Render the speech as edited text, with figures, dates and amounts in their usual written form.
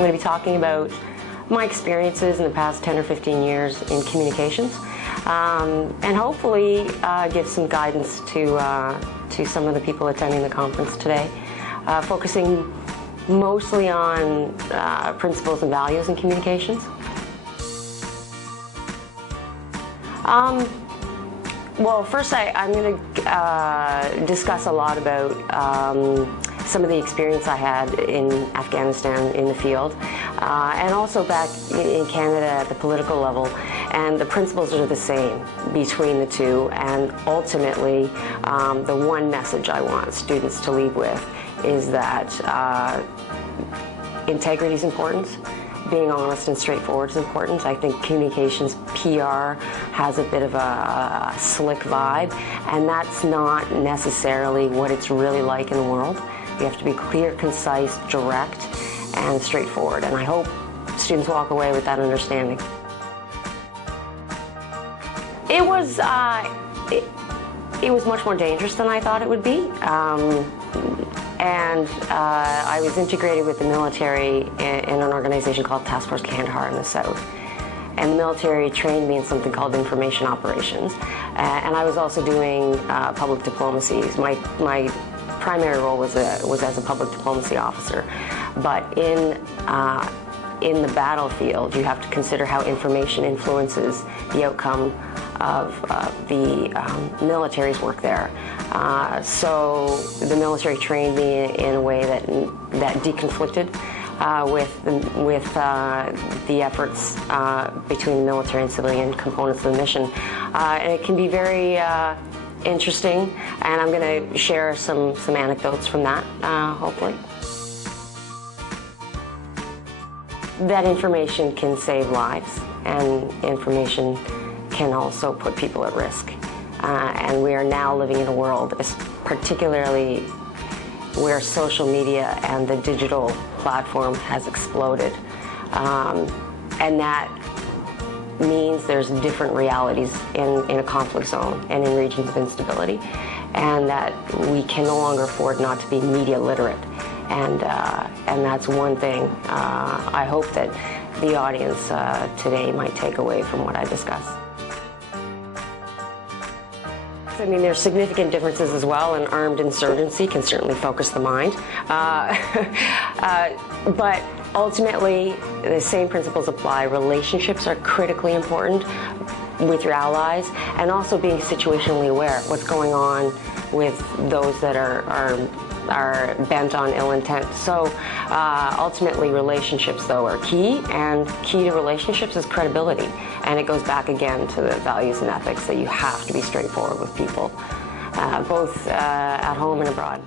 I'm going to be talking about my experiences in the past 10 or 15 years in communications, and hopefully give some guidance to some of the people attending the conference today, focusing mostly on principles and values in communications. Well, first I'm going to discuss a lot about some of the experience I had in Afghanistan in the field, and also back in Canada at the political level. And the principles are the same between the two, and ultimately the one message I want students to leave with is that integrity is important. Being honest and straightforward is important. I think communications PR has a bit of a slick vibe, and that's not necessarily what it's really like in the world. You have to be clear, concise, direct, and straightforward, and I hope students walk away with that understanding. It was much more dangerous than I thought it would be. I was integrated with the military in an organization called Task Force Kandahar in the South. And the military trained me in something called information operations. And I was also doing public diplomacy. My primary role was as a public diplomacy officer. But in the battlefield, you have to consider how information influences the outcome of the military's work there. So the military trained me in a way that deconflicted with the efforts between the military and civilian components of the mission. And it can be very interesting, and I'm going to share some anecdotes from that, hopefully. That information can save lives, and information can also put people at risk. And we are now living in a world, particularly where social media and the digital platform has exploded. And that means there's different realities in a conflict zone and in regions of instability, and that we can no longer afford not to be media literate. And that's one thing I hope that the audience today might take away from what I discuss. I mean, there's significant differences as well, and armed insurgency can certainly focus the mind. But ultimately, the same principles apply. Relationships are critically important with your allies, and also being situationally aware. What's going on with those that are bent on ill intent. So ultimately, relationships, though, are key, and key to relationships is credibility. And it goes back again to the values and ethics that you have to be straightforward with people, both at home and abroad.